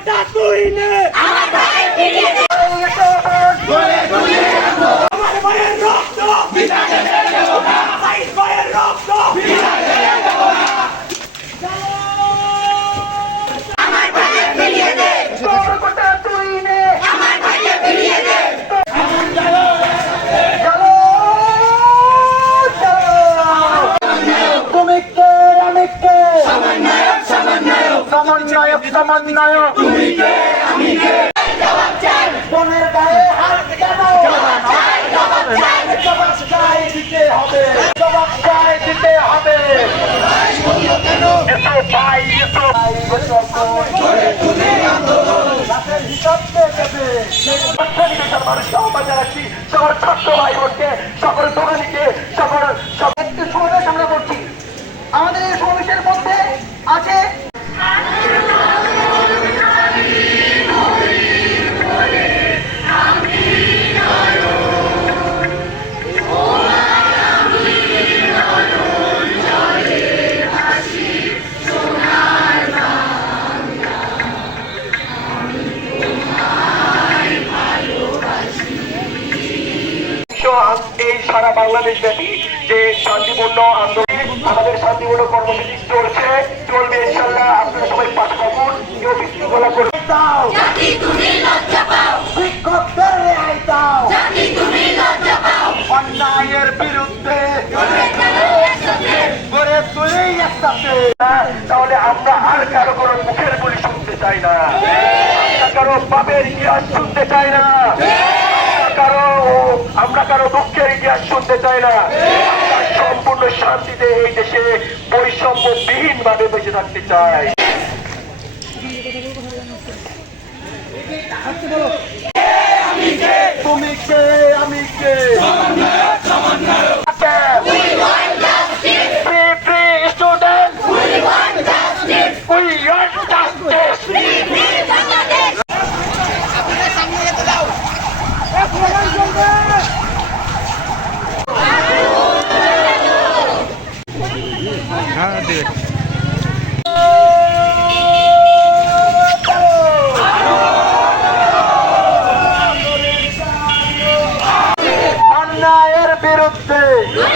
কোটা তুই আমার ভাই ফিরিয়ে দে আমার ভাইয়ের রক্ত সাইদ ভাইয়ের রক্ত আমার ভাই ফিরিয়ে দে কোটা তুই নে আমার ভাই ফিরিয়ে দে চলো চলো তুমি কে আমি কে সমন্বয়ক সমন্বয়ক সমন্বয়ক তুমি কে আমি কে বনের গায়ে হাত কেন? জবাব চাই দিতে হবে, জবাব চাই দিতে হবে। সকল সকল একটি সমাবেশ সারা বাংলাদেশ ব্যাপী যে শান্তিপূর্ণ আন্দোলন আমাদের শান্তিপূর্ণ কর্মসূচি চলছে। চলবে ইনশাল্লাহ আপনারা সবাই পাশে থাকুন। কেউ বিশৃঙ্খলা করবে শিক্ষকদের রেহাই দাও অন্যায়ের বিরুদ্ধে গড়ে তুলেই একসাথে। তাহলে আমরা আর কারও কোনো মুখের বলি শুনতে চাই না। আমরা কারও বাপের ইতিহাস শুনতে চাই না। আমরা কারও দুঃখের ইতিহাস শুনতে চায় না। সম্পূর্ণ শান্তিতে এই দেশে বৈষম্য বিহীন ভাবে বেঁচে থাকতে চাই বিরুদ্ধে